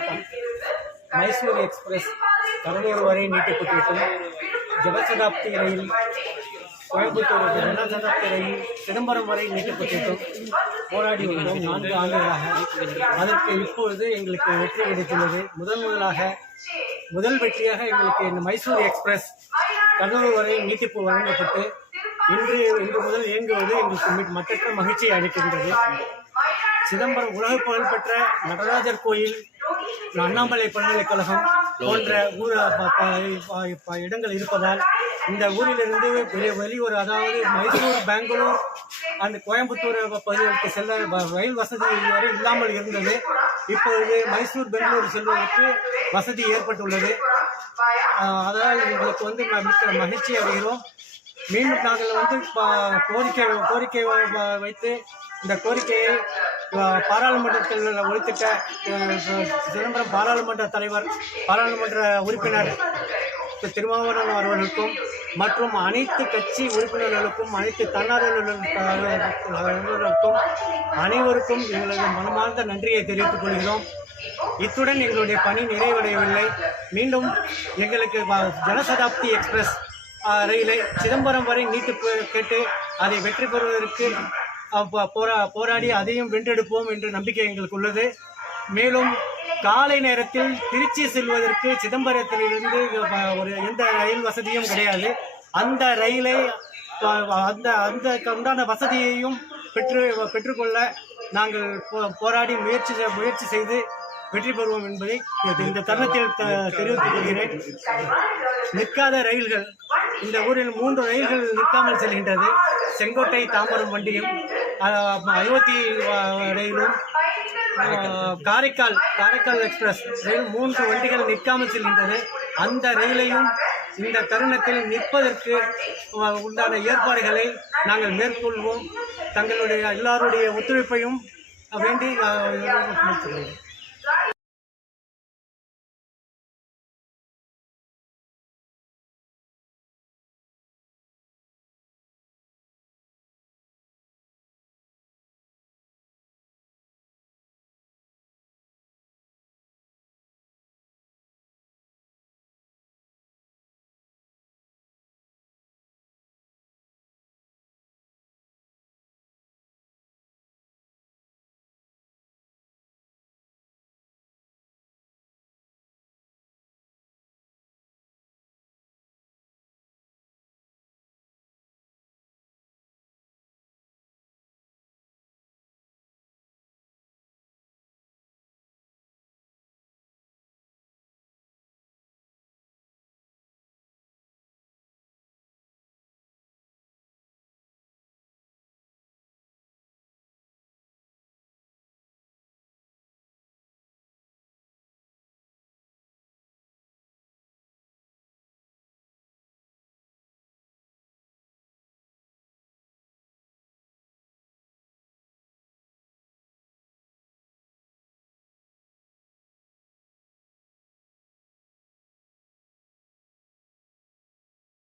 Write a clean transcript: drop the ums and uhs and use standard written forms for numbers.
வணக்கம். மைசூர் எக்ஸ்பிரஸ் கடலூர் வரை நீட்டிக்கப்பட்டிருக்கும் ஜனசதாப்தி ரயில், கோயம்புத்தூர் ஜனசதாப்தி ரயில் சிதம்பரம் வரை நீட்டப்பட்டிருக்கும் போராடி வந்தோம் 4 ஆண்டுகளாக. அதற்கு இப்பொழுது எங்களுக்கு வெற்றி கிடைத்துள்ளது. முதல் வெற்றியாக எங்களுக்கு இந்த மைசூர் எக்ஸ்பிரஸ் கடலூர் வரை நீட்டிப்பு வழங்கப்பட்டு இன்று முதல் இயங்குவது எங்களுக்கு மற்றற்ற மகிழ்ச்சியை அளிக்கின்றது. சிதம்பரம் உலக புகழ்பெற்ற நடராஜர் கோயில், அண்ணாமலை பல்கலைக்கழகம் போன்ற இடங்கள் இருப்பதால் இந்த ஊரிலிருந்து வெளியூர், அதாவது மைசூர், பெங்களூர் அந்த கோயம்புத்தூர் பகுதிகளுக்கு செல்ல ரயில் வசதி வரை இல்லாமல் இருந்தது. இப்பொழுது மைசூர், பெங்களூர் செல்வதற்கு வசதி ஏற்பட்டுள்ளது. அதனால் எங்களுக்கு மிக்க மகிழ்ச்சி அடைகிறோம். மீண்டும் நாங்கள் கோரிக்கை வைத்து இந்த கோரிக்கையை பாராளுமன்றத்தில் ஒழித்திட்ட சிதம்பரம் பாராளுமன்ற தலைவர், பாராளுமன்ற உறுப்பினர் திருமாவளவன் அவர்களுக்கும் மற்றும் அனைத்து கட்சி உறுப்பினர்களுக்கும், அனைத்து தன்னார்வலர்களுக்கும் அனைவருக்கும் எங்களது மனமார்ந்த நன்றியை தெரிவித்துக் கொள்கிறோம். இத்துடன் எங்களுடைய பணி நிறைவடையவில்லை. மீண்டும் எங்களுக்கு ஜனசதாப்தி எக்ஸ்பிரஸ் ரயிலை சிதம்பரம் வரை நீட்டிப்பு கேட்டு அதை வெற்றி பெறுவதற்கு போராடி அதையும் வென்றெடுப்போம் என்ற நம்பிக்கை எங்களுக்கு உள்ளது. மேலும் காலை நேரத்தில் திருச்சி செல்வதற்கு சிதம்பரத்திலிருந்து எந்த ரயில் வசதியும் கிடையாது. அந்த ரயிலை அந்த உண்டான வசதியையும் பெற்றுக்கொள்ள நாங்கள் போராடி முயற்சி செய்து வெற்றி பெறுவோம் என்பதை இந்த தருணத்தில் தெரிவித்துக் கொள்கிறேன். நிற்காத ரயில்கள், இந்த ஊரில் 3 ரயில்கள் நிற்காமல் செல்கின்றது. செங்கோட்டை தாம்பரம் வண்டியும், அயோத்தி ரயிலும், காரைக்கால் எக்ஸ்பிரஸ் ரயில் 3 வண்டிகள் நிற்காமல் செல்கின்றது. அந்த ரயிலையும் இந்த தருணத்தில் நிற்பதற்கு உண்டான ஏற்பாடுகளை நாங்கள் மேற்கொள்வோம். தங்களுடைய எல்லாருடைய ஒத்துழைப்பையும் வேண்டி